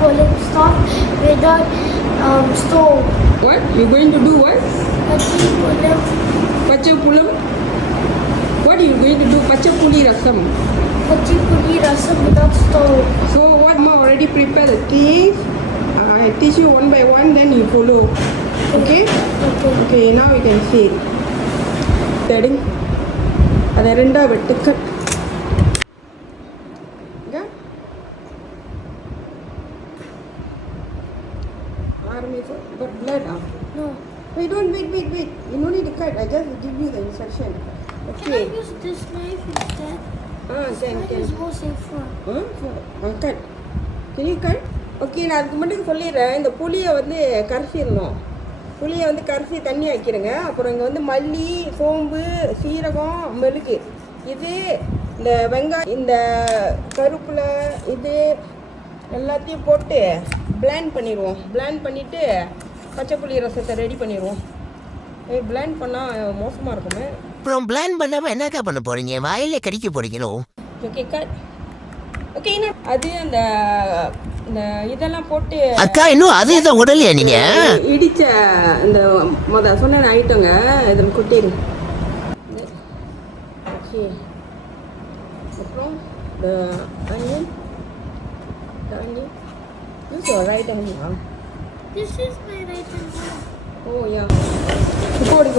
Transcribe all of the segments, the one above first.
pulling stuff without stove. What? You're going to do what? Pachi pulam. Pachapulam? What are you going to do? Pachapuli rasam. Pachi puli rasam without stove. So what ma already prepared the things. I teach you one by one, then you follow. Okay? Okay. Okay, now you can see it. Threading. அதை ரெண்டா வெட்டு cut. Yeah? Army, but blood ah. No. Wait, don't wait. You no need to cut. I just give you the instruction. Can I Okay. use this knife instead? Can. That is more safer. cut. Can you cut? Okay, நான் அதுக்கு மட்டும் சொல்லிடுறேன். இந்த புளியை வந்து கரைச்சிடணும். புளியை வந்து கரைச்சி தண்ணி ஆக்கிடுங்க. அப்புறம் இங்கே வந்து மல்லி, சோம்பு, சீரகம், மிளகு, இது இந்த வெங்காயம், இந்த கருப்பில் இது எல்லாத்தையும் போட்டு பிளேண்ட் பண்ணிடுவோம். பிளேண்ட் பண்ணிவிட்டு பச்சை புளி ரசத்தை ரெடி பண்ணிடுவோம். பிளேண்ட் பண்ணால் மோசமாக இருக்குமே. அப்புறம் பிளான் பண்ணாம என்னக்கா பண்ண போறீங்க? வாயிலே கடிக்க போறீங்களோ? Okay cut. ஓகே, அது அந்த இந்த இதெல்லாம் போட்டு அக்கா இன்னும் அது இதை உடலையா நீங்க? இடிச்ச இந்த சொன்ன ஐட்டங்க இதில் கொட்டிடுங்க. ஓகே, அப்புறம் the onion use your right hand. This is my right hand. Oh yeah, போடு.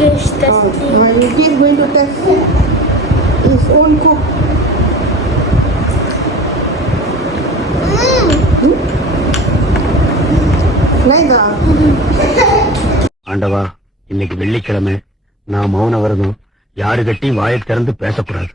Guys, testing. He is going to test his own cook. ஆண்டவா, இன்னைக்கு வெள்ளிக்கிழமை, நான் மௌன விரதம். யாரு கட்டி வாயை திறந்து பேசக்கூடாது.